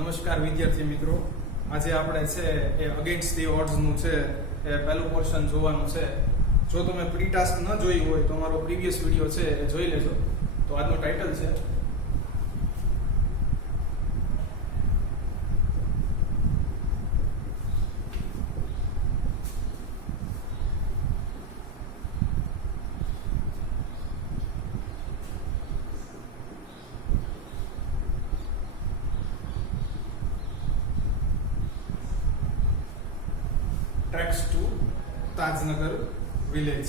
નમસ્કાર વિદ્યાર્થી મિત્રો, આજે આપણે છે એ અગેન્સ્ટ ધી ઓડ્સ નું છે એ પહેલું પોર્શન જોવાનું છે. જો તમે પ્રી ટાસ્ક ન જોઈ હોય તો મારો પ્રીવિયસ વિડિયો છે એ જોઈ લેજો. તો આજનો ટાઇટલ છે ટ્રેક્સ ટુ તાજનગર વિલેજ.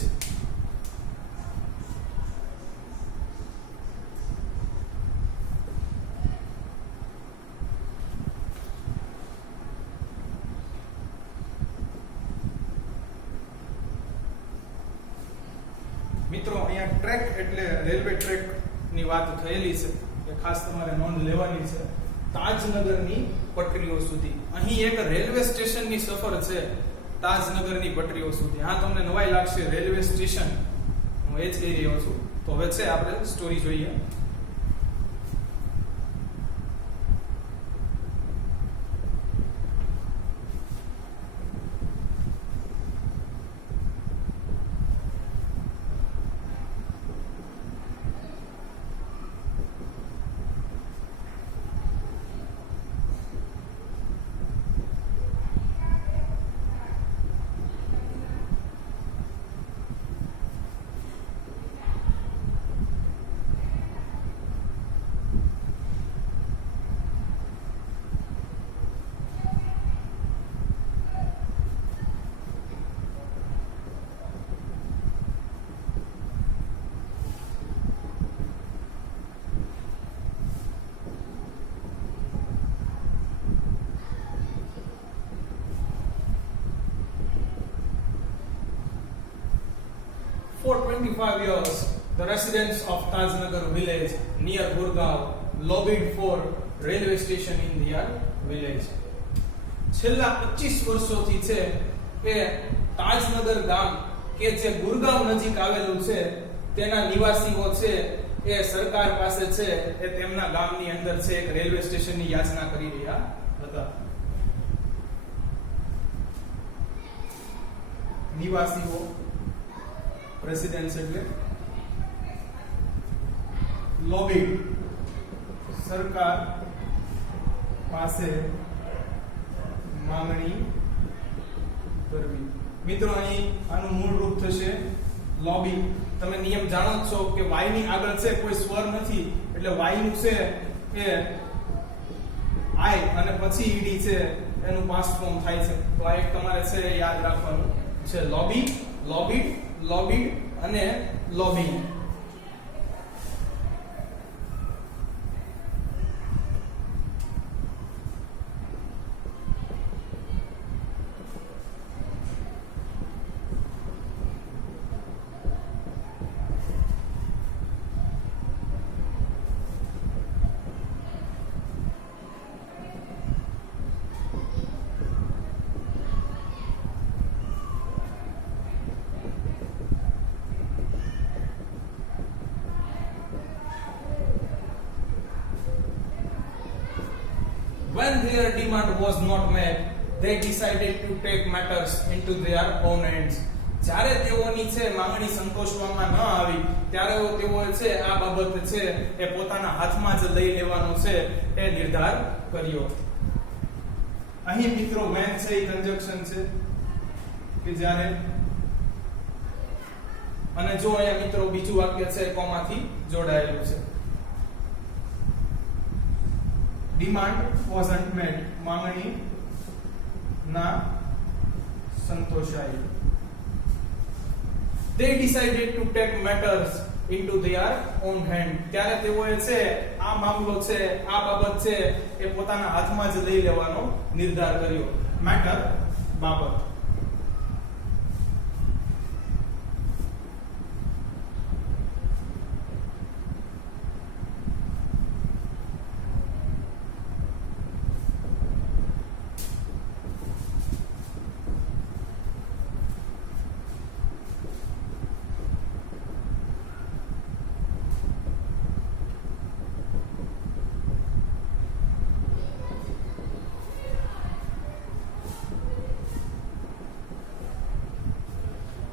મિત્રો, અહીંયા ટ્રેક એટલે રેલવે ટ્રેક ની વાત થયેલી છે એ ખાસ તમારે નોંધ લેવાની છે. તાજનગરની પટરીઓ સુધી અહીં એક રેલવે સ્ટેશનની સફર છે. તાજનગરની પટરીઓ સુધી. હા, તમને નવાઈ લાગશે, રેલવે સ્ટેશન, હું એ જ કહી રહ્યો છું. તો હવે છે આપણે સ્ટોરી જોઈએ. For 25 years, the residents of Tajnagar village near Gurgaon lobbied for railway station in their village. છેલ્લા 25 વર્ષોથી છે એ તાજનગર ગામ કે જે ગુરગાંવ નજીક આવેલું છે તેના નિવાસીઓ છે એ સરકાર પાસે છે એ તેમના ગામની અંદર છે એક રેલવે સ્ટેશનની યાચના કરી રહ્યા હતા. નિવાસીઓ, રેસિડેન્સ એટલે લોબી, સરકાર પાસે માંગણી કરવી. મિત્રો, અહીં આનું મૂળ રૂપ થશે લોબી. તમે નિયમ જાણો છો કે વાય ની આગળ છે કોઈ સ્વર નથી, એટલે વાય નું છે એ આઈ અને પછી ઈડી છે એનું પાસ્ટ ફોર્મ થાય છે. તો આ એક તમારે છે યાદ રાખવાનું છે. લોબી, લોબીડ, લોબીડ અને lobby. When their demand was not met, they decided to take matters into their own hands. જ્યારે તેઓની છે માંગણી સંતોષવામાં ન આવી ત્યારે તેઓએ છે આ બાબત છે એ પોતાના હાથમાં જ લઈ લેવાનો છે એ નિર્ધાર કર્યો. અહીં મિત્રો when છે એ કંજક્શન છે કે જ્યારે, અને જો અહીંયા મિત્રો બીજું વાક્ય છે કોમાથી જોડાયેલું છે. Demand wasn't met, માંગણી ના સંતોષાઈ. They decided to take matters into their own hand. ત્યારે તેઓએ છે આ મામલો છે, આ બાબત છે એ પોતાના હાથમાં જ લઈ લેવાનો નિર્ધાર કર્યો. મેટર, બાબત.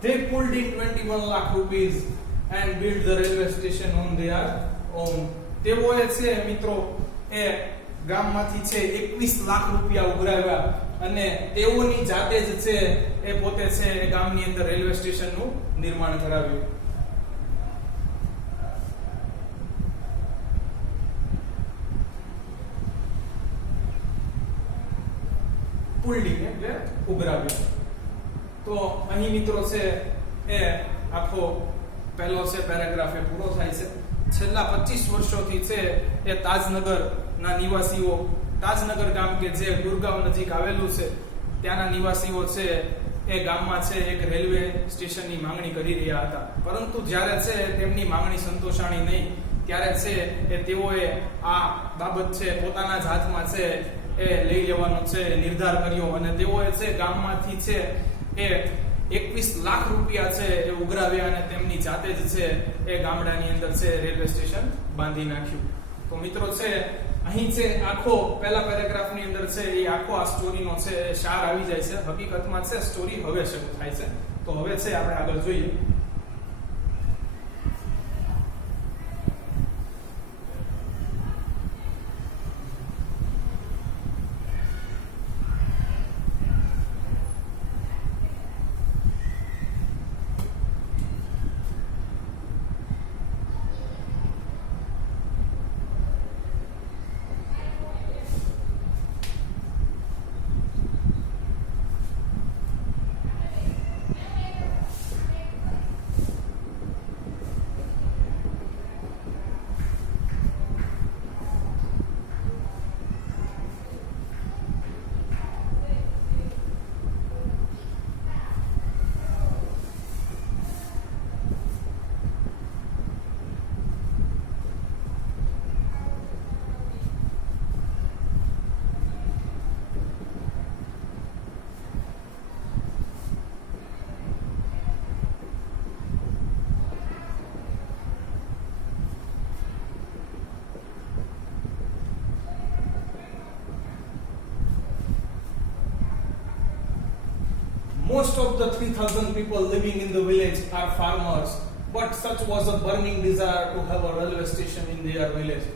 they pulled in 21 lakh rupees and built the railway station on their own. તેઓએ છે મિત્રો એ ગામમાંથી છે 21 લાખ રૂપિયા ઉઘરાવ્યા અને તેઓની જાતે જ છે એ પોતે છે એ ગામની અંદર રેલવે સ્ટેશનનું નિર્માણ કરાવ્યું. પુલ્ડિંગ એટલે ઉઘરાવ્યું. તો અહીં મિત્રો છે એ આખો પહેલો છે પેરેગ્રાફ એ પૂરો થાય છે. છેલ્લા 25 વર્ષોથી છે એ તાજનગરના નિવાસીઓ, તાજનગર ગામ કે જે ગુરગાંવ નજીક આવેલું છે, ત્યાંના નિવાસીઓ છે એ ગામમાં છે એક રેલવે સ્ટેશનની માંગણી કરી રહ્યા હતા. પરંતુ જ્યારે છે તેમની માંગણી સંતોષાણી નહીં ત્યારે છે એ તેઓએ આ બાબત છે પોતાના જ હાથમાં છે એ લઈ લેવાનો છે નિર્ધાર કર્યો અને તેઓએ છે ગામમાંથી છે એ 21 લાખ રૂપિયા છે એ ઉઘરાવ્યા અને તેમની જાતે જ છે એ ગામડાની અંદર છે રેલવે સ્ટેશન બાંધી નાખ્યું. તો મિત્રો છે અહીં છે આખો પહેલા પેરેગ્રાફની અંદર છે એ આખો આ સ્ટોરીનો છે સાર આવી જાય છે. હકીકતમાં છે સ્ટોરી હવે શરૂ થાય છે. તો હવે છે આપણે આગળ જોઈએ. Most of the 3,000 people living in the village are farmers, but such was a burning desire to have a railway station in their village.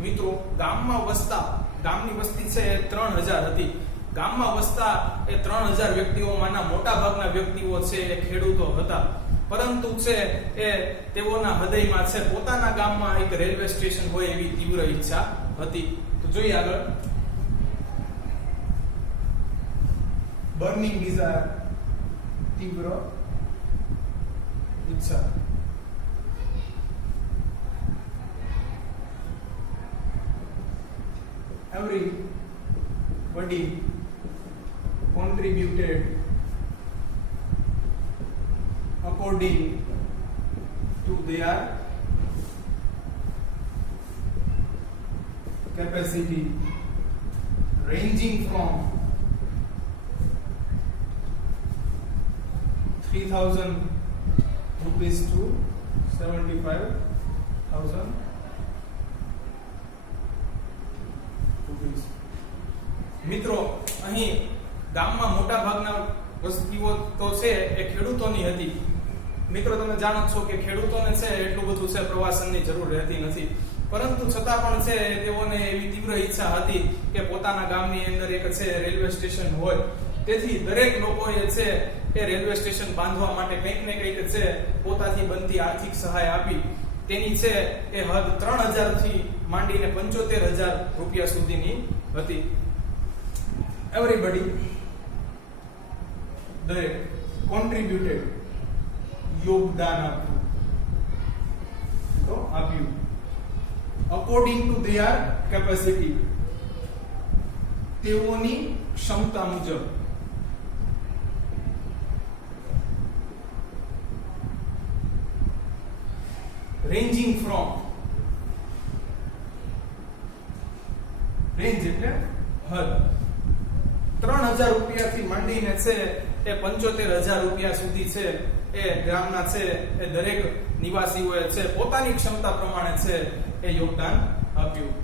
મિત્રો ગામમાં વસતા, ગામની વસ્તી છે એ 3000 હતી. ગામમાં વસતા એ 3000 વ્યક્તિઓમાંના મોટા ભાગના વ્યક્તિઓ છે એ ખેડૂતો હતા. પરંતુ છે એ તેઓના હૃદયમાં છે પોતાના ગામમાં એક રેલવે સ્ટેશન હોય એવી તીવ્ર ઈચ્છા હતી. તો જોઈએ આગળ. બર્નિંગ ડિઝાયર, તીવ્ર ઈચ્છા. Everybody contributed according to their capacity, ranging from 3,000 rupees to 75,000 rupees. મિત્રો અહીં ગામમાં મોટા ભાગના વસ્તીઓ તો છે એ ખેડૂતોની હતી. મિત્રો તમે જાણો છો કે ખેડૂતોને છે એટલું બધું છે પ્રવાસનની જરૂર રહેતી નથી. પરંતુ છતાં પણ છે તેઓને એવી તીવ્ર ઈચ્છા હતી કે પોતાના ગામની અંદર એક છે રેલવે સ્ટેશન હોય. તેથી દરેક લોકોએ છે એ રેલવે સ્ટેશન બાંધવા માટે કંઈક ને કંઈક છે પોતાથી બનતી આર્થિક સહાય આપી. તેની છે એ હદ 3000 થી માંડીને 75,000 રૂપિયા સુધીની હતી. Everybody, દરેક contributed, યોગદાન આપ્યું, તો આપ્યું, according to their capacity, તેઓની ક્ષમતા મુજબ. ranging from, રેન્જ એટલે હદ, 3000 રૂપિયાથી માંડીને છે એ 75,000 રૂપિયા સુધી છે એ ગ્રામના છે એ દરેક નિવાસીઓએ છે પોતાની ક્ષમતા પ્રમાણે છે એ યોગદાન આપ્યું.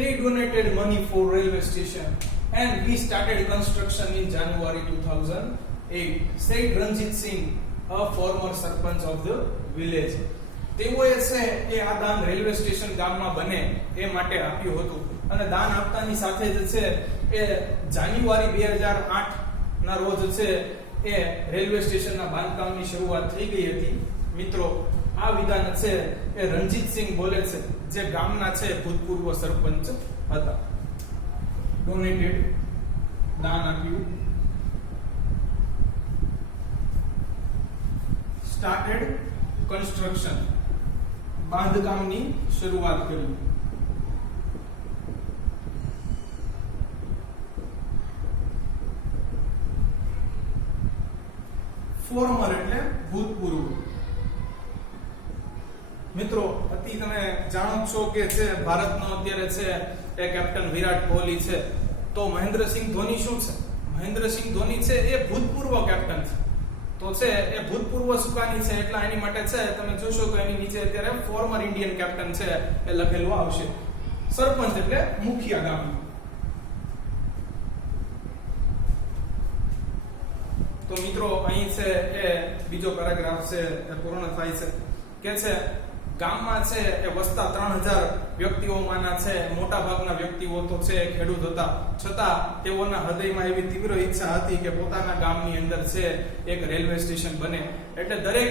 they donated money for railway station and we started construction in January 2008, said Ranjit Singh, a former sarpanch of the village. તેઓએ છે એ આ દાન રેલવે સ્ટેશન ગામમાં બને એ માટે આપ્યું હતું અને દાન આપતાની સાથે જ છે એ જાન્યુઆરી 2008 ના રોજ છે એ રેલવે સ્ટેશનના બાંધકામની શરૂઆત થઈ ગઈ હતી. મિત્રો, આ વિધાન છે એ રણજીત સિંહ બોલે છે, જે ગામના છે ભૂતપૂર્વ સરપંચ હતા. ડોનેટેડ, દાન આપ્યું. સ્ટાર્ટેડ કન્સ્ટ્રક્શન, બાંધકામની શરૂઆત કરી. ફોર્મર એટલે ભૂતપૂર્વ. મિત્રો, તમે જાણો છો કે છે ભારતનો અત્યારે છે એ કેપ્ટન વિરાટ કોહલી છે, તો મહેન્દ્રસિંહ ધોની શું છે? મહેન્દ્રસિંહ ધોની છે એ ભૂતપૂર્વ કેપ્ટન છે. તો છે એ ભૂતપૂર્વ સુકાની છે, એટલે એની માટે છે તમે જોશો તો એની નીચે અત્યારે ફોર્મર ઇન્ડિયન કેપ્ટન છે એ લખેલું આવશે. સરપંચ એટલે મુખિયા ગામનો. તો મિત્રો, અહીં છે એ બીજો પેરેગ્રાફ છે એ પૂર્ણ થાય છે કે છે ગામમાં છે એ વસતા 3000 વ્યક્તિઓમાંના છે મોટા ભાગના વ્યક્તિઓ તો છે ખેડૂત હતા, છતાં તેઓના હૃદયમાં એવી તીવ્ર ઈચ્છા હતી કે પોતાના ગામની અંદર છે એક રેલવે સ્ટેશન બને. એટલે દરેક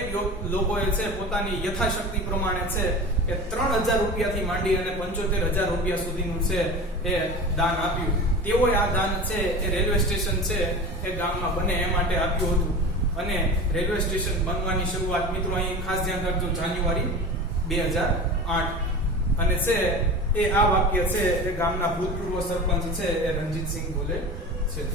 લોકોએ છે પોતાની યથાશક્તિ પ્રમાણે છે એ 3000 રૂપિયાથી માંડી અને 75000 રૂપિયા સુધીનું છે એ દાન આપ્યું. તેઓએ આ દાન છે એ રેલવે સ્ટેશન છે એ ગામમાં બને એ માટે આપ્યું હતું. અને રેલવે સ્ટેશન બનવાની શરૂઆત, મિત્રો અહીં ખાસ ધ્યાન રાખજો, જાન્યુઆરી 2008. અને છે એ આ વાક્ય છે એ ગામના ભૂતપૂર્વ સરપંચ છે એ રણજીત સિંહ બોલે છે.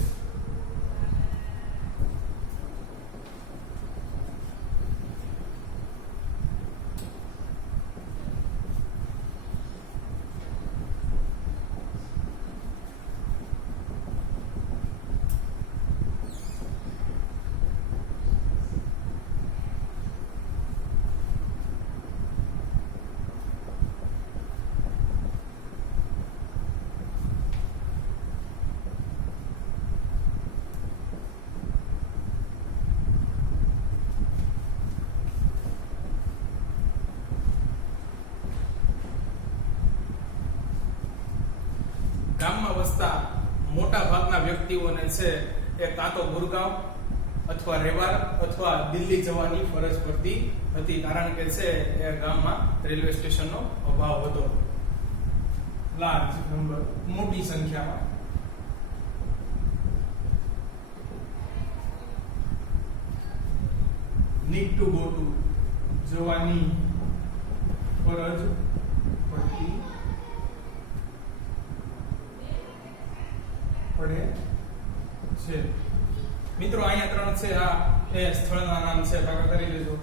ગામમાં વસતા મોટા ભાગના વ્યક્તિઓને છે એ કાં તો ગુરગાંવ અથવા રેવાર અથવા દિલ્હી જવાની ફરજ પડતી હતી, કારણ કે છે એ ગામમાં રેલવે સ્ટેશનનો અભાવ હતો. લાર્જ નંબર, મોટી સંખ્યામાં. નીડ ટુ ગો ટુ, જવાની ફરજ પડતી પડે છે. મિત્રો, અહીંયા 3 છે આ એ સ્થળના નામ છે, ભાગા કરી લેજો.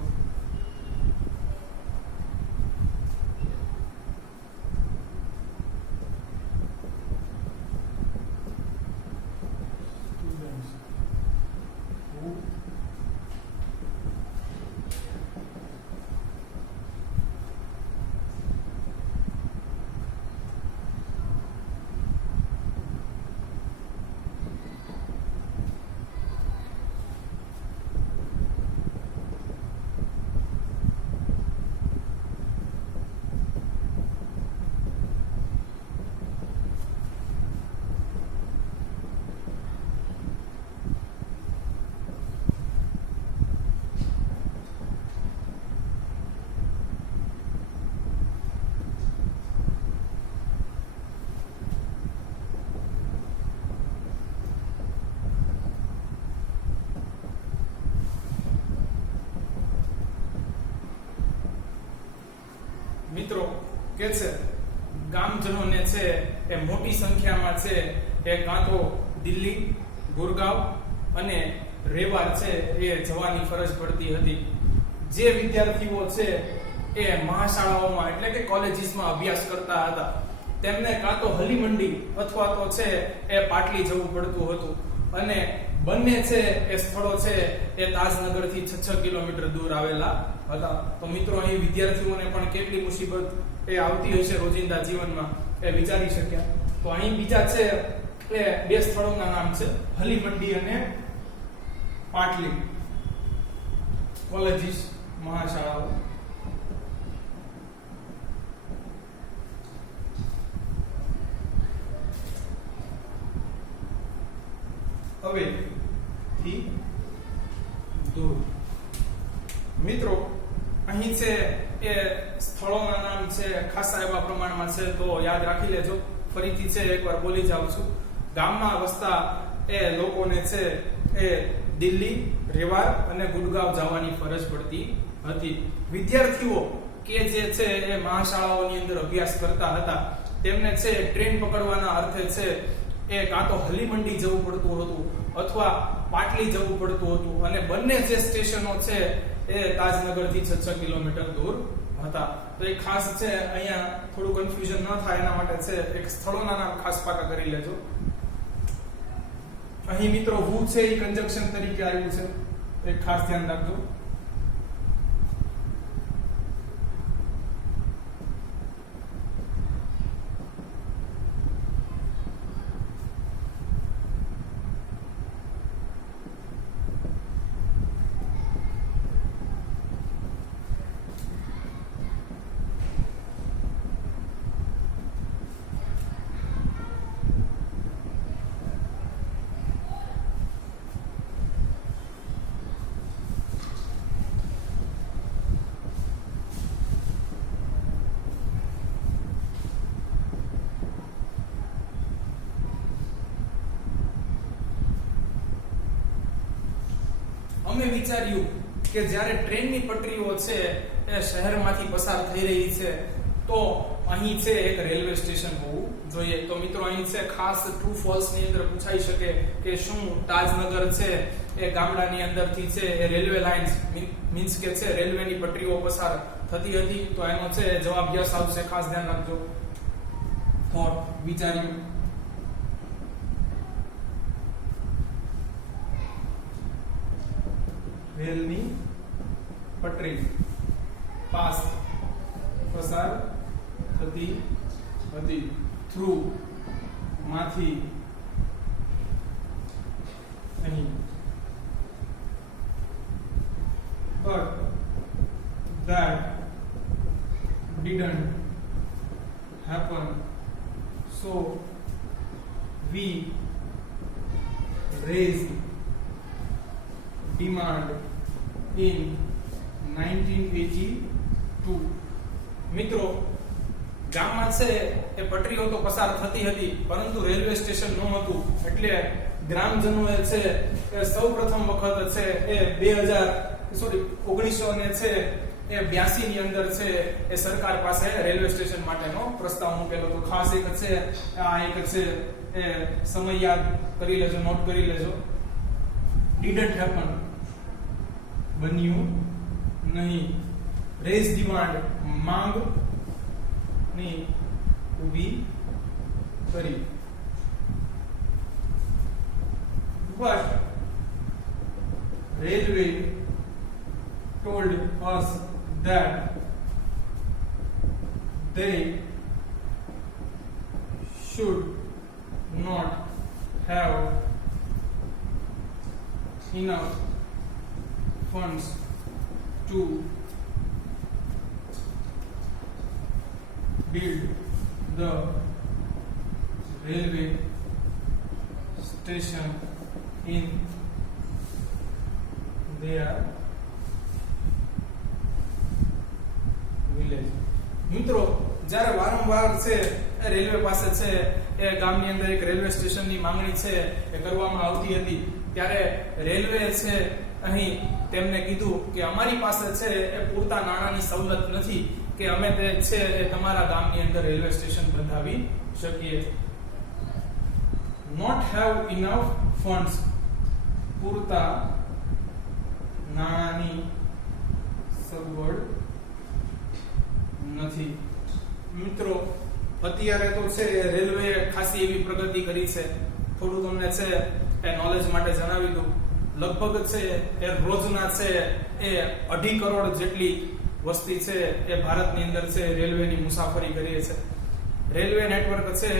મિત્રો, કે છે ગામજનોને છે એ મોટી સંખ્યામાં છે એ કાં તો દિલ્હી, ગુરગાંવ અને રેવાર છે એ જવાની ફરજ પડતી હતી. જે વિદ્યાર્થીઓ છે એ મહાશાળાઓમાં એટલે કે કોલેજીસમાં અભ્યાસ કરતા હતા, તેમને કાં તો હલીમંડી અથવા તો છે એ પાટલી જવું પડતું હતું. અને બંને છે એ સ્થળો છે એ તાજનગરથી 6 કિલોમીટર દૂર આવેલા હતા. તો મિત્રો, અહીં વિદ્યાર્થીઓને પણ કેટલી મુસીબત એ આવતી હશે રોજિંદા જીવનમાં. એ વિચારી શક્યા. તો અહીં બીજા છે એ બે સ્થળોના નામ છે હલીમંડી અને પાટલી કોલેજીસ મહાશાળાઓ. હવે થી દૂર. મિત્રો અહીં છે એ સ્થળોના નામ છે ખાસા એવા પ્રમાણમાં છે, તો યાદ રાખી લેજો. ફરીથી છે એકવાર બોલી જાઉં છું. ગામમાં વસતા એ લોકોને છે એ દિલ્હી, રેવાર અને ગુડગાંવ જવાની ફરજ પડતી હતી. વિદ્યાર્થીઓ કે જે છે એ મહાશાળાઓની અંદર અભ્યાસ કરતા હતા તેમને છે ટ્રેન પકડવાના અર્થે છે એ કાં તો હલીમંડી જવું પડતું હતું અથવા પાટલી જવું પડતું હતું, અને બંને જે સ્ટેશનો છે એ તાજનગર થી 6 કિલોમીટર દૂર હતા. તો એ ખાસ છે અહીંયા થોડું કન્ફ્યુઝન ન થાય એના માટે છે એક સ્થળોના નામ ખાસ પાકા કરી લેજો. અહીં મિત્રો હુ છે એ કંજક્શન તરીકે આવ્યું છે, તો એક ખાસ ધ્યાન રાખજો. અમે વિચાર્યું કે જ્યારે ટ્રેનની પટરીઓ છે એ શહેરમાંથી પસાર થઈ રહી છે તો અહીં છે એક રેલવે સ્ટેશન હોવું જોઈએ. તો મિત્રો અહીં છે ખાસ ટ્રુ ફોલ્સ ની અંદર પૂછાઈ શકે કે શું તાજનગર છે એ ગામડાની અંદરથી છે એ રેલવે લાઇન્સ મીન્સ કે છે રેલવેની પટરીઓ પસાર થતી હતી? તો એનો છે જવાબ યસ આવશે. ખાસ ધ્યાન રાખજો. થોટ વિચાર્યું. રેલની પટરી પસાર થતી હતી. થ્રુ માંથી અહીં. but that didn't happen, so we raised demand in 1982. મિત્રો ગામમાં છે એ પટરીઓ તો પસાર થતી હતી પરંતુ રેલવે સ્ટેશન ન હતું, એટલે ગ્રામજનોએ છે એ સૌપ્રથમ વખત છે એ 1982 ની અંદર છે એ સરકાર પાસે રેલવે સ્ટેશન માટેનો પ્રસ્તાવ મૂકેલો. તો ખાસ એક છે આ એક છે એ સમય યાદ કરી લેજો, નોટ કરી લેજો. didn't happen બન્યું નહીં. રેઝ ડિમાન્ડ માંગ ની ઊભી કરી. but railway told us that they should not have enough funds to build the railway station in their village. મિત્રો જ્યારે વારંવાર છે રેલવે પાસે છે એ ગામની અંદર એક રેલવે સ્ટેશનની માંગણી છે એ કરવામાં આવતી હતી ત્યારે રેલવે છે અહીં તેમને કીધું કે અમારી પાસે છે એ પૂરતા નાણાંની સવલત નથી કે અમે તે છે એ તમારા ગામની અંદર રેલવે સ્ટેશન બંધાવી શકીએ. not have enough funds પૂરતા નાણાંની સગવડ નથી. મિત્રો અત્યારે તો છે રેલવે ખાસી એવી પ્રગતિ કરી છે. થોડું તમને છે એ નોલેજ માટે જણાવી દઉં. લગભગ છે એ રોજના છે એ 2.5 કરોડ જેટલી વસ્તી છે એ ભારતની અંદર છે રેલવેની મુસાફરી કરીએ છે. રેલવે નેટવર્ક છે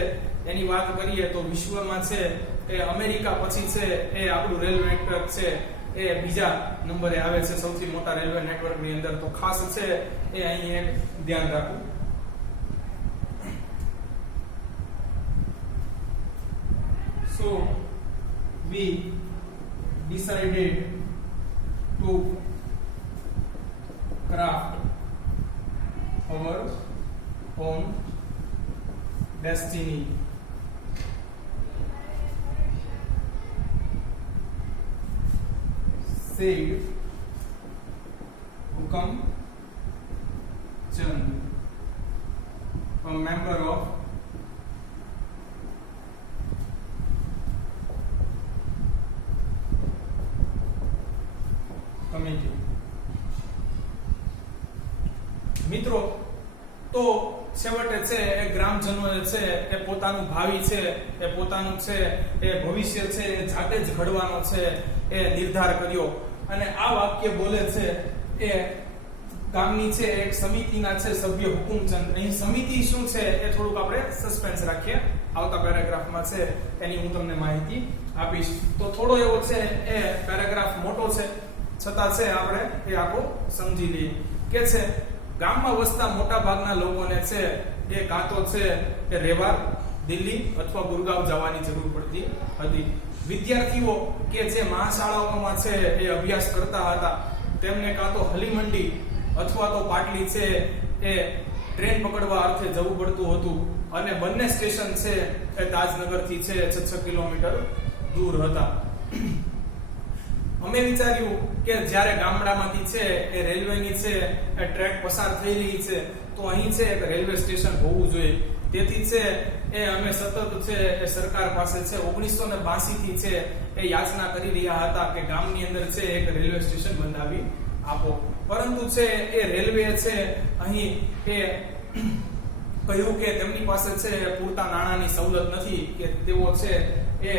એની વાત કરીએ તો વિશ્વમાં છે એ અમેરિકા પછી છે એ આપણું રેલવે નેટવર્ક છે એ બીજા નંબરે આવે છે સૌથી મોટા રેલવે નેટવર્કની અંદર. તો ખાસ છે એ અહીં એક ધ્યાન રાખવું. So we decided to craft our own destiny. Said Hukam Chand, a member of committee. મિત્રો તો છેવટે છે એ ગ્રામજનોએ છે એ પોતાનું ભાવિ છે એ પોતાનું છે એ ભવિષ્ય છે એ જાતે જ ઘડવાનો છે એ નિર્ધાર કર્યો. અને આ વાક્ય બોલે છે એ ગામની છે એક સમિતિના છે સભ્ય હુકુમચંદ. અહીં સમિતિ શું છે એ થોડુંક આપણે સસ્પેન્સ રાખીએ, આવતા પેરેગ્રાફમાં છે એની હું તમને માહિતી આપીશ. તો થોડો એવો છે એ પેરેગ્રાફ મોટો છે છતાં છે આપણે એ આખો સમજી લઈએ કે છે ગામમાં વસતા મોટા ભાગના લોકોને છે એ કાં તો છે એ રેવા, દિલ્હી અથવા ગુરગાંવ જવાની જરૂર પડતી હતી. વિદ્યાર્થીઓ કે જે મહાશાળાઓમાં છે એ અભ્યાસ કરતા હતા તેમને કાં તો હલીમંડી અથવા તો પાટલી છે એ ટ્રેન પકડવા અર્થે જવું પડતું હતું અને બંને સ્ટેશન છે એ તાજનગરથી છે 6 કિલોમીટર દૂર હતા. અમે વિચાર્યું કે જ્યારે ગામડામાંથી છે એ રેલવેની છે એ ટ્રેક પસાર થઈ રહી છે તો અહીં છે એક રેલવે સ્ટેશન હોવું જોઈએ. તેથી છે એ અમે સતત છે એ સરકાર પાસે છે 1982 થી છે એ યાચના કરી રહ્યા હતા કે ગામની અંદર છે એક રેલવે સ્ટેશન બંધાવી આપો. પરંતુ છે એ રેલવે છે અહીં એ કહ્યું કે તેમની પાસે છે પૂરતા નાણાંની સવલત નથી કે તેઓ છે એ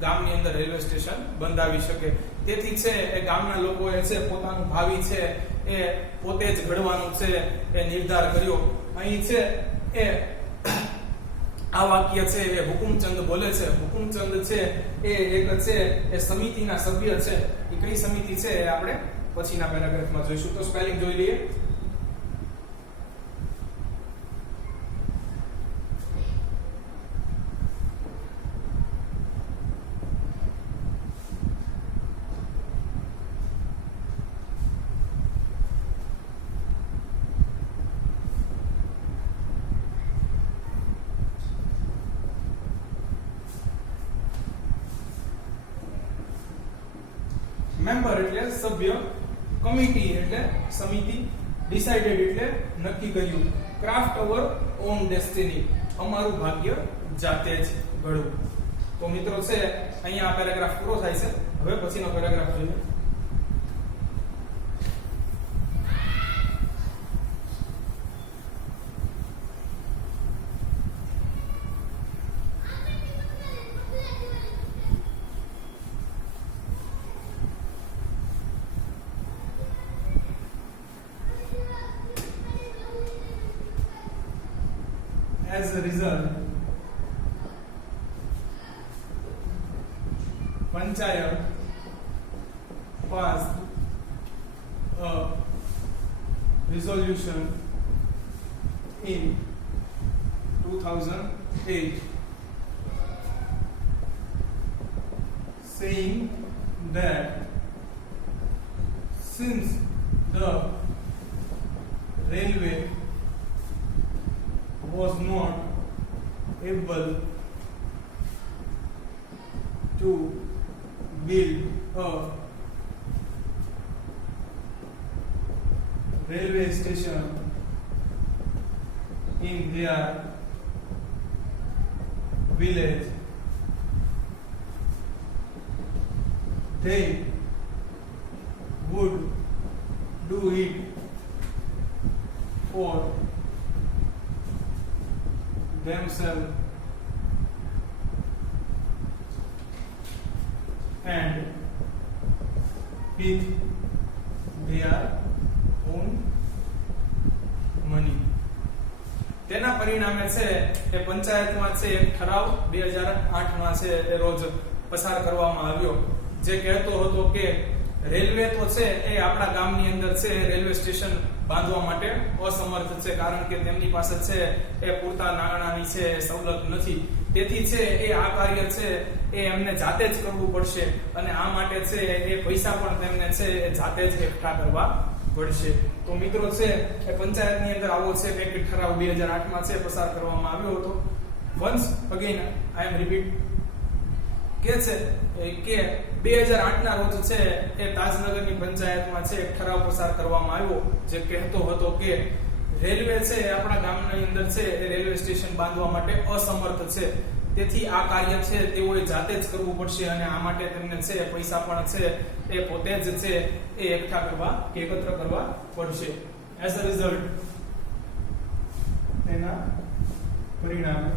ગામની અંદર રેલવે સ્ટેશન બંધાવી શકે. તેથી છે એ ગામના લોકોએ છે પોતાનું ભાવિ છે એ પોતે જ ઘડવાનું છે એ નિર્ધાર કર્યો. અહીં છે એ આ વાક્ય છે એ હુકુમચંદ બોલે છે. હુકુમચંદ છે એ એક છે એ સમિતિના સભ્ય છે. એ કઈ સમિતિ છે એ આપણે પછીના પેરેગ્રાફમાં જોઈશું. તો સ્પેલિંગ જોઈ લઈએ. મેમ્બર એટલે સભ્ય, કમિટી એટલે સમિતિ, ડિસાઇડેડ એટલે નક્કી કર્યું, ક્રાફ્ટ અવર ઓન ડેસ્ટિની અમારું ભાગ્ય જાતે જ ઘડવું. તો મિત્રો છે અહીંયા આ પેરેગ્રાફ પૂરો થાય છે. હવે પછીનો પેરેગ્રાફ જોઈએ. As a result, Panchayat passed a resolution in 2008 saying that since the railway was not able to build a railway station in their village, they would do it for themselves and with their own money. તેના પરિણામે છે એ પંચાયતમાં છે એક ઠરાવ 2008 માં છે એ રોજ પસાર કરવામાં આવ્યો, જે કહેતો હતો કે રેલવે તો છે એ આપણા ગામની અંદર છે રેલવે સ્ટેશન બાંધવા માટે અસમર્થ છે, કારણ કે તેમની પાસે છે એ પૂરતા નાણાંની છે સવલત નથી. તેથી છે એ આ કાર્ય છે એ એમને જાતે જ કરવું પડશે અને આ માટે છે એ પૈસા પણ તેમને છે એ જાતે જ એકઠા કરવા પડશે. તો મિત્રો છે એ પંચાયતની અંદર આવો છે એક ઠરાવ 2008 માં છે પસાર કરવામાં આવ્યો હતો. Once again I am repeat કે છે કે 2008 ના રોજ છે એ તાજનગરની પંચાયતમાં છે એક ઠરાવ પસાર કરવામાં આવ્યો, જે કહેતો હતો કે રેલવે છે આપણા ગામની અંદર છે એ રેલવે સ્ટેશન બાંધવા માટે અસમર્થ છે. તેથી આ કાર્ય છે તેઓએ જાતે જ કરવું પડશે અને આ માટે તેમને છે પૈસા પણ છે એ પોતે જ છે એ એકઠા કરવા કે એકત્ર કરવા પડશે. એઝ અ રિઝલ્ટ તેના પરિણામે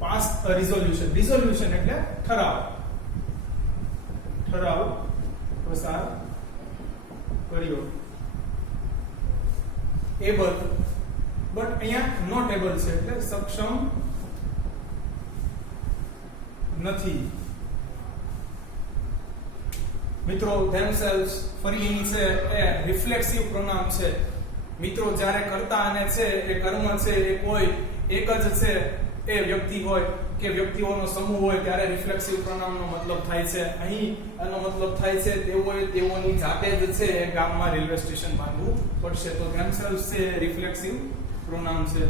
પાસ રિઝોલ્યુશન એટલે ઠરાવ પસાર કર્યો. એબલ બટ અહીંયા નોટ એબલ છે એટલે સક્ષમ નથી. મિત્રો themselves ફરી અહીં છે એ રિફ્લેક્સિવ પ્રોનાઉન છે. મિત્રો જ્યારે કર્તા અને છે એ કર્મ છે એ કોઈ એક જ છે એ વ્યક્તિ હોય કે વ્યક્તિઓનો સમૂહ હોય ત્યારે રિફ્લેક્સિવ પ્રોનાઉન નો મતલબ થાય છે. અહીં આનો મતલબ થાય છે તેઓની જાતે જ છે એ ગામમાં રેલવે સ્ટેશન બાંધવું પડશે. તો themselves છે રિફ્લેક્સિવ પ્રોનાઉન છે.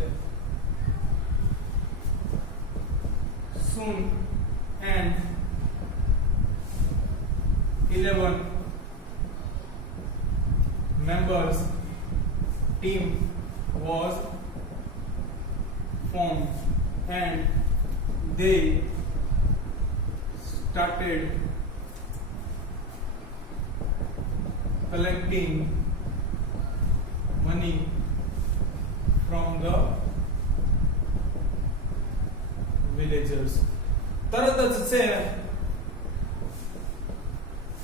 soon and 11 members team was formed and they started collecting money from the villagers. તરત જ છે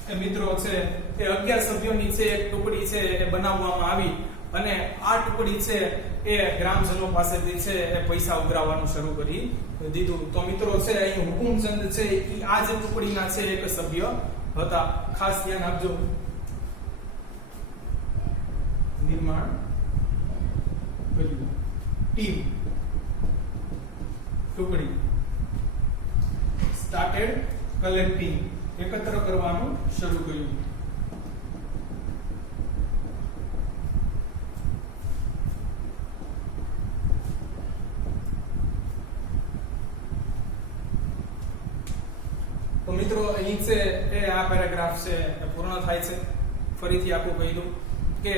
એ મિત્રો છે એ 11 સભ્યોની છે એક ટુકડી છે એ બનાવવામાં આવી અને આ ટુકડી છે એ ગ્રામજનો પાસેથી છે એ પૈસા ઉઘરાવવાનું શરૂ કરી દીધું. તો મિત્રો છે અહીં હુકુમચંદ છે એ આ જ ટુકડીના છે એક સભ્ય હતા. ખાસ ધ્યાન આપજો. નિર્માણ કર્યું. ટીમ ટુકડી સ્ટાર્ટેડ કલેક્ટિંગ એકત્ર કરવાનું શરૂ કર્યું. તો મિત્રો અહીં છે એ આ પેરેગ્રાફ છે પૂર્ણ થાય છે. ફરીથી આખું કહી દઉં કે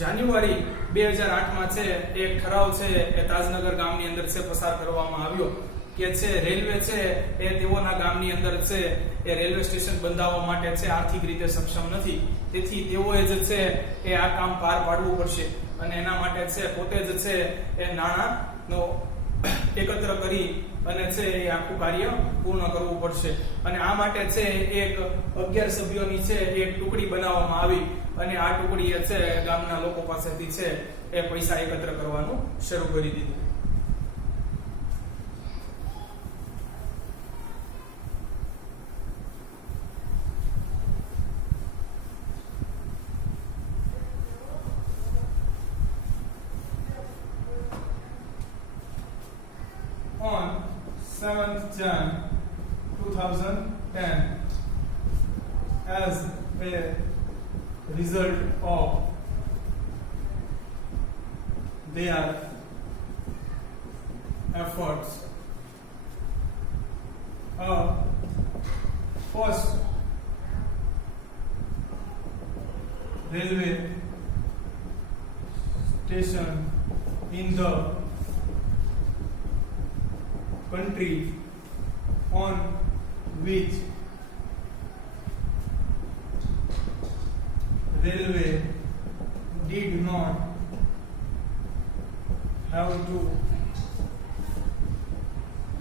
જાન્યુઆરી 2008 માં છે એક ઠરાવ છે એ તાજનગર ગામની અંદર છે પસાર કરવામાં આવ્યો કે છે રેલવે છે એ તેઓના ગામની અંદર છે એ રેલવે સ્ટેશન બંધાવવા માટે છે આર્થિક રીતે સક્ષમ નથી. તેથી તેઓએ જ છે એ આ કામ પાર પાડવું પડશે અને એના માટે છે પોતે જ છે એ નાણાંનો એકત્ર કરી અને છે એ આખું કાર્ય પૂર્ણ કરવું પડશે. અને આ માટે છે એક 11 સભ્યોની છે એક ટુકડી બનાવવામાં આવી અને આ ટુકડીએ છે ગામના લોકો પાસેથી છે એ પૈસા એકત્ર કરવાનું શરૂ કરી દીધું. On 7th Jan 2010, as a result of their efforts, a first railway station in the country on which railway did not have to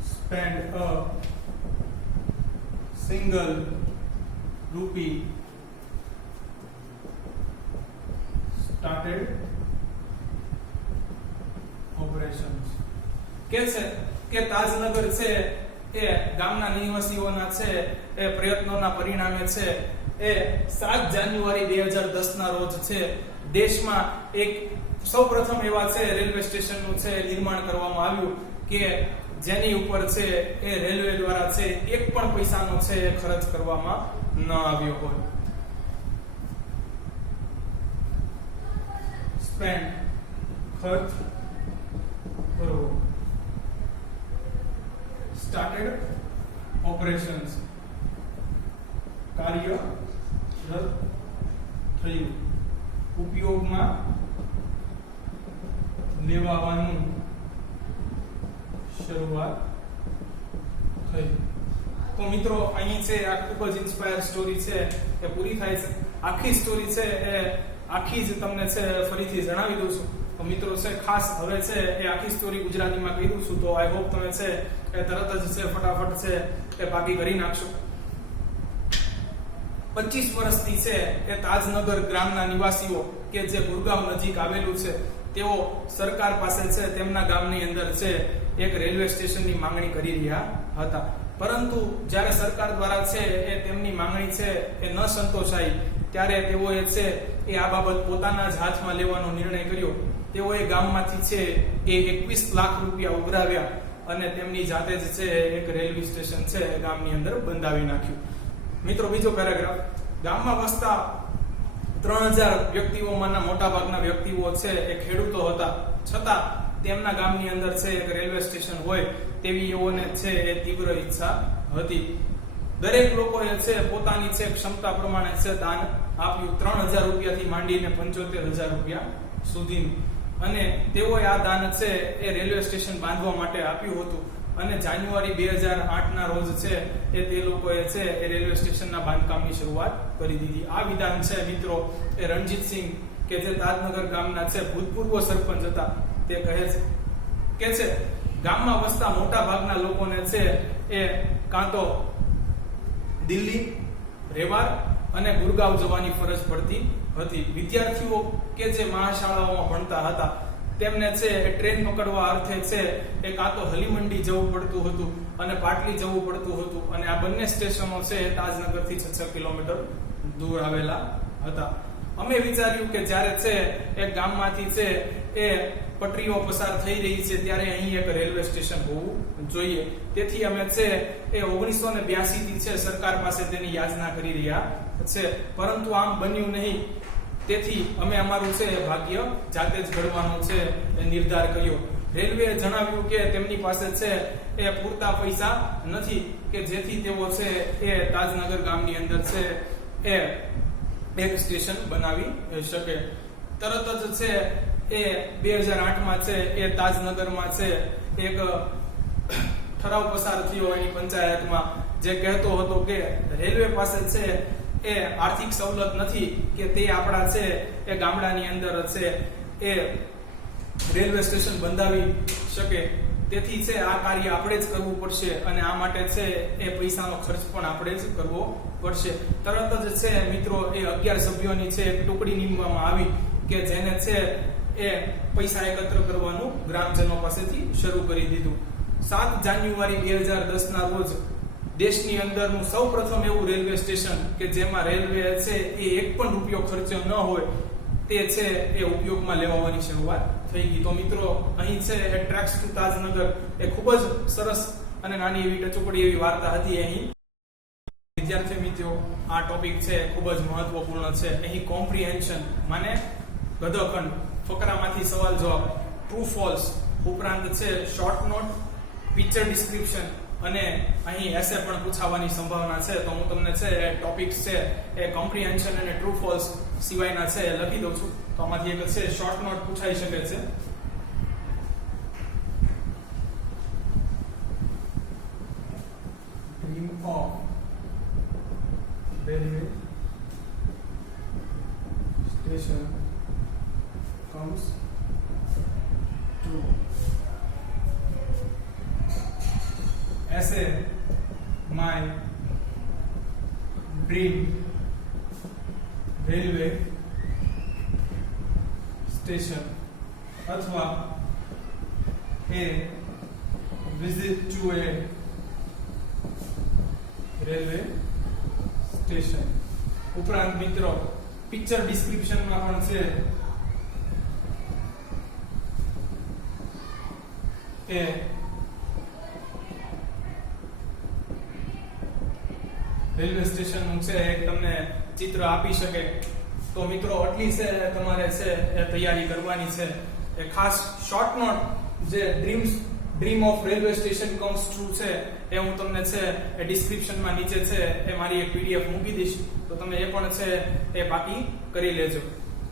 spend a single rupee started operations કે છે કે તાજનગર છે એ ગામના નિવાસીઓના છે એ પ્રયત્નોના પરિણામે છે એ 7 જાન્યુઆરી 2010 ના રોજ છે દેશમાં એક સૌપ્રથમ એવા છે રેલવે સ્ટેશનનું છે નિર્માણ કરવામાં આવ્યું કે જેની ઉપર છે એ રેલવે દ્વારા છે એક પણ પૈસાનો છે ખર્ચ કરવામાં ન આવ્યો હોય. સ્પેન્ડ ખર્ચ કરવો. સ્ટાર્ટેડ ઓપરેશન્સ કાર્યરત થયું. ઉપયોગમાં લેવાવાનું શરૂઆત થઈ. તો મિત્રો અહીં છે આ ખૂબ જ ઇન્સ્પાયર સ્ટોરી છે એ પૂરી થાય છે. આખી સ્ટોરી છે એ આખી જ તમને છે ફરીથી જણાવી દઉં છું. તો મિત્રો છે ખાસ હવે છે એ આખી સ્ટોરી ગુજરાતીમાં કહી દઉં છું. તો આઈ હોપ તમે છે એ તરત જ છે ફટાફટ છે એ બાકી કરી નાખશો. 25 વર્ષથી છે એ તાજનગર ગ્રામના નિવાસીઓ કે જે ગુરગાંવ નજીક આવેલું છે તેઓ સરકાર પાસે છે તેમના ગામની અંદર છે એક રેલવે સ્ટેશનની માંગણી કરી રહ્યા હતા. પરંતુ જ્યારે સરકાર દ્વારા છે એ તેમની માંગણી છે એ ન સંતોષાઈ ત્યારે તેઓએ છે એ આ બાબત પોતાના જ હાથમાં લેવાનો નિર્ણય કર્યો. તેઓએ ગામમાંથી છે એ 21 લાખ રૂપિયા ઉઘરાવ્યા અને તેમની જાતે જ છે એક રેલવે સ્ટેશન છે ગામની અંદર બંધાવી નાખ્યું. મિત્રો બીજો પેરેગ્રાફ. ગામમાં વસતા 3000 વ્યક્તિઓમાંના મોટા ભાગના વ્યક્તિઓ છે એ ખેડૂતો હતા. છતાં તેમના ગામની અંદર છે એક રેલવે સ્ટેશન હોય તેવી એઓને છે એ તીવ્ર ઈચ્છા હતી. દરેક લોકોએ છે પોતાની છે ક્ષમતા પ્રમાણે છે દાન આપ્યું. 3000 રૂપિયાથી માંડીને 75000 રૂપિયા સુધીનું. અને તેઓએ આ દાન છે એ રેલવે સ્ટેશન બાંધવા માટે આપ્યું હતું. અને જાન્યુઆરી 2008 ના રોજ છે એ તે લોકોએ છે એ રેલવે સ્ટેશનના બાંધકામની શરૂઆત કરી દીધી. આ વિધાન છે મિત્રો એ રણજીતસિંહ કે જે તાજનગર ગામના છે ભૂતપૂર્વ સરપંચ હતા તે કહે છે કે છે ગામમાં વસતા મોટા ભાગના લોકોને છે એ કાં તો દિલ્હી, રેવાડ અને ગુરગાંવ જવાની ફરજ પડતી હતી. વિદ્યાર્થીઓ કે જે મહાશાળાઓમાં ભણતા હતા તેમને છે ટ્રેન પકડવા અર્થે છે એ કાં તો હલીમંડી જવું પડતું હતું અને પાટલી જવું પડતું હતું. અને આ બંને સ્ટેશનો છે તાજનગરથી 6 કિલોમીટર દૂર આવેલા હતા. અમે વિચાર્યું કે જ્યારે છે એ ગામમાંથી છે એ પટરીઓ પસાર થઈ રહી છે ત્યારે અહીં એક રેલવે સ્ટેશન હોવું જોઈએ. તેથી અમે છે એ 1982 થી છે સરકાર પાસે તેની યાચના કરી રહ્યા છે. પરંતુ આમ બન્યું નહીં. તેથી અમે અમારું છે ભાગ્ય જાતે જ ઘડવાનો છે એ નિર્ધાર કર્યો. રેલવેએ જણાવ્યું કે તેમની પાસે છે એ પૂરતા પૈસા નથી કે જેથી તેઓ છે એ તાજનગર ગામની અંદર છે એ એક સ્ટેશન બનાવી શકે. તરત જ છે એ 2008 માં છે એ તાજનગરમાં છે એક ઠરાવ પસાર થયો એની પંચાયતમાં જે કહેતો હતો કે રેલવે પાસે છે એ આર્થિક સવલત નથી કે તે આપણા છે એ ગામડાની અંદર છે એ રેલવે સ્ટેશન બંધાવી શકે. તેથી છે આ કાર્ય આપણે જ કરવું પડશે અને આ માટે છે એ પૈસાનો ખર્ચ પણ આપણે જ કરવો પડશે. તરત જ છે મિત્રો એ 11 સભ્યોની છે એક ટુકડી નીમવામાં આવી કે જેને છે એ પૈસા એકત્ર કરવાનું ગ્રામજનો પાસેથી શરૂ કરી દીધું. 7 જાન્યુઆરી 2010 ના રોજ દેશની અંદરનું સૌપ્રથમ એવું રેલવે સ્ટેશન કે જેમાં રેલવે છે એ એક પણ રૂપિયો ખર્ચ્યો ન હોય તે છે એ ઉપયોગમાં લેવાની શરૂઆત થઈ ગઈ. તો મિત્રો અહીં છે એ ટ્રેક્સ ટુ તાજનગર એ ખૂબ જ સરસ અને નાની એવી ટચુકડી એવી વાર્તા હતી. અહીં વિદ્યાર્થી મિત્રો આ ટોપિક છે ખૂબ જ મહત્વપૂર્ણ છે. અહીં કોમ્પ્રિહેન્શન માને ગદખંડ, ફકરામાંથી સવાલ જવાબ, ટ્રુ ફોલ્સ ઉપરાંત છે શોર્ટ નોટ, પિક્ચર ડિસ્ક્રિપ્શન અને અહીં એસે પણ પૂછાવાની સંભાવના છે. તો હું તમને છે એ ટોપિક્સ છે એ કોમ્પ્રિહેન્શન અને ટ્રુ ફોલ્સ સિવાયના છે લખી દઉં છું. તો આમાંથી એક છે શોર્ટ નોટ પૂછાઈ શકે છે. Dream of railway station comes true. Essay, my dream railway station અથવા a visit to a railway station. ઉપરાંત મિત્રો પિક્ચર ડિસ્ક્રિપ્શન માં પણ છે કે રેલવે સ્ટેશન નું છે એક તમને ચિત્ર આપી શકે. તો મિત્રો આટલી છે તમારે છે એ તૈયારી કરવાની છે. એ ખાસ શોર્ટ નોટ જે dream of railway station comes true છે એ હું તમને છે એ ડિસ્ક્રિપ્શન માં નીચે છે એ મારી એક પીડીએફ મૂકી દઈશ, તો તમે એ પણ છે એ બાકી કરી લેજો.